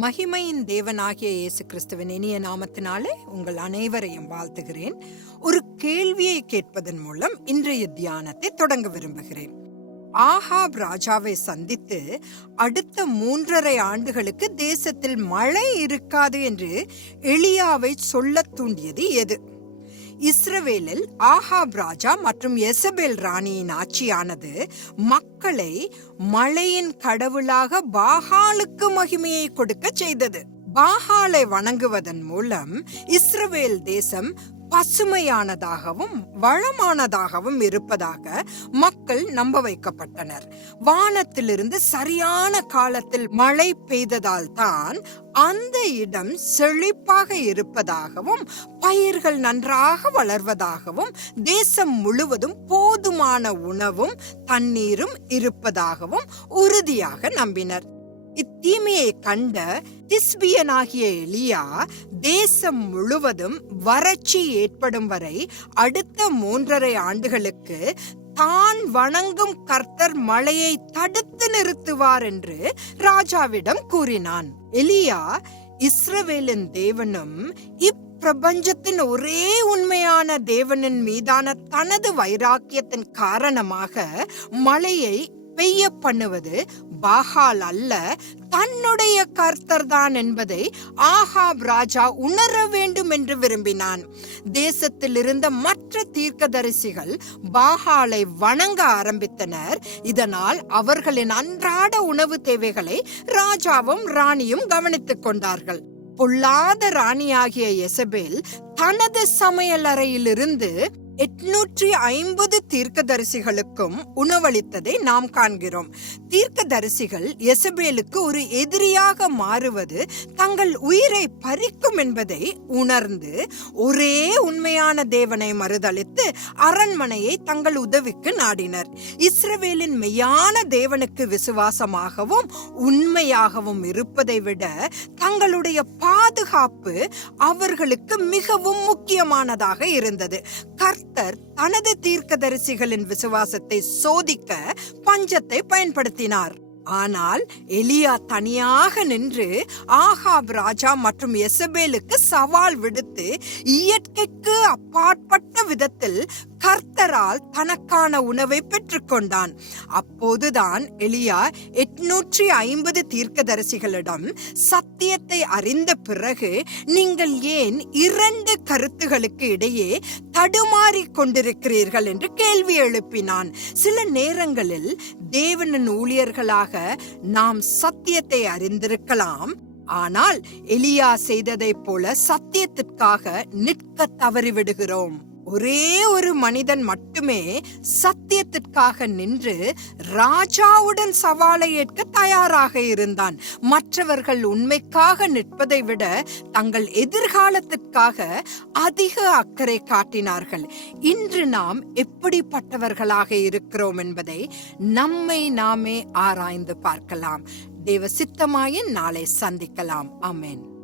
மகிமையின் தேவனாகிய இயேசு கிறிஸ்துவின் இனிய நாமத்தினாலே உங்கள் அனைவரையும் வாழ்த்துகிறேன். ஒரு கேள்வியை கேட்பதன் மூலம் இன்றைய தியானத்தை தொடங்க விரும்புகிறேன். ஆஹாப் ராஜாவை சந்தித்து அடுத்த மூன்றரை ஆண்டுகளுக்கு தேசத்தில் மழை இருக்காது என்று எளியாவை சொல்லத் தூண்டியது எது? இஸ்ரவேலில் ஆஹாப் ராஜா மற்றும் எசபேல் ராணியின் ஆட்சியானது மக்களை மழையின் கடவுளாக பாகாலுக்கு மகிமையை கொடுக்க செய்தது. பாகாலை வணங்குவதன் மூலம் இஸ்ரவேல் தேசம் பசுமையானதாகவும் வளமானதாகவும் இருப்பதாக மக்கள் நம்ப வைக்கப்பட்டனர். வானத்திலிருந்து சரியான காலத்தில் மழை பெய்ததால் தான் அந்த இடம் செழிப்பாக இருப்பதாகவும் பயிர்கள் நன்றாக வளர்வதாகவும் தேசம் முழுவதும் போதுமான உணவும் தண்ணீரும் இருப்பதாகவும் உறுதியாக நம்பினர். இத்தீமையை கண்ட திஸ்பியனாகிய எலியா தேசம் முழுவதும் வறட்சி ஏற்படும் வரை அடுத்த மூன்றரை ஆண்டுகளுக்கு தான் வணங்கும் கர்த்தர் மழையை தடுத்து நிறுத்துவார் என்று ராஜாவிடம் கூறினான். எலியா இஸ்ரவேலின் தேவனும் இப்பிரபஞ்சத்தின் ஒரே உண்மையான தேவனின் மீதான தனது வைராக்கியத்தின் காரணமாக மழையை பெய்ய பண்ணுவது பாகால் அல்ல தன்னுடைய கர்த்தர் தான் என்பதை ஆகாப் ராஜா உணர வேண்டும் என்று விரும்பினான். தேசத்தில் இருந்த மற்ற தீர்க்கதரிசிகள் பாகாலை வணங்க ஆரம்பித்தனர். இதனால் அவர்களின் அன்றாட உணவு தேவைகளை ராஜாவும் ராணியும் கவனித்துக் கொண்டார்கள். பொல்லாத ராணியாகிய எசபேல் தனது சமையல் அறையிலிருந்து எட்நூற்றி ஐம்பது தீர்க்கதரிசிகளுக்கும் உணவளித்ததை நாம் காண்கிறோம். தீர்க்கதரிசிகள் எசபேலுக்கு ஒரு எதிரியாக மாறுவது தங்கள் உயிரை பறிக்கும் என்பதை உணர்ந்து ஒரே உண்மையான தேவனை மறுதளித்து அரண்மனையை தங்கள் உதவிக்கு நாடினர். இஸ்ரவேலின் மெய்யான தேவனுக்கு விசுவாசமாகவும் உண்மையாகவும் இருப்பதை விட தங்களுடைய பாதுகாப்பு அவர்களுக்கு மிகவும் முக்கியமானதாக இருந்தது. கர்த்தர் தனது தீர்க்கதரிசிகளின் விசுவாசத்தை சோதிக்க பஞ்சத்தை பயன்படுத்தினார். ஆனால் எலியா தனியாக நின்று ஆகாப் ராஜா மற்றும் எசபேலுக்கு சவால் விடுத்து இயற்கைக்கு அப்பாற்பட்ட விதத்தில் கர்த்தரால் தனக்கான உணவை பெற்றுக்கொண்டான். அப்போதுதான் எலியா எட்நூற்றி ஐம்பது தீர்க்கதரிசிகளிடம் சத்தியத்தை அறிந்த பிறகு நீங்கள் ஏன் இரண்டு கருத்துகளுக்கு இடையே தடுமாறி கொண்டிருக்கிறீர்கள் என்று கேள்வி எழுப்பினான். சில நேரங்களில் தேவனின் ஊழியர்களாக நாம் சத்தியத்தை அறிந்திருக்கலாம். ஆனால் எலியா செய்ததைப் போல சத்தியத்திற்காக நிற்க தவறிவிடுகிறோம். ஒரே ஒரு மனிதன் மட்டுமே சத்தியத்திற்காக நின்று ராஜாவுடன் சவாலை ஏற்க தயாராக இருந்தான். மற்றவர்கள் உண்மைக்காக நிற்பதை விட தங்கள் எதிர்காலத்திற்காக அதிக அக்கறை காட்டினார்கள். இன்று நாம் எப்படிப்பட்டவர்களாக இருக்கிறோம் என்பதை நம்மை நாமே ஆராய்ந்து பார்க்கலாம். தேவ சித்தமாயின் நாளை சந்திக்கலாம். அமேன்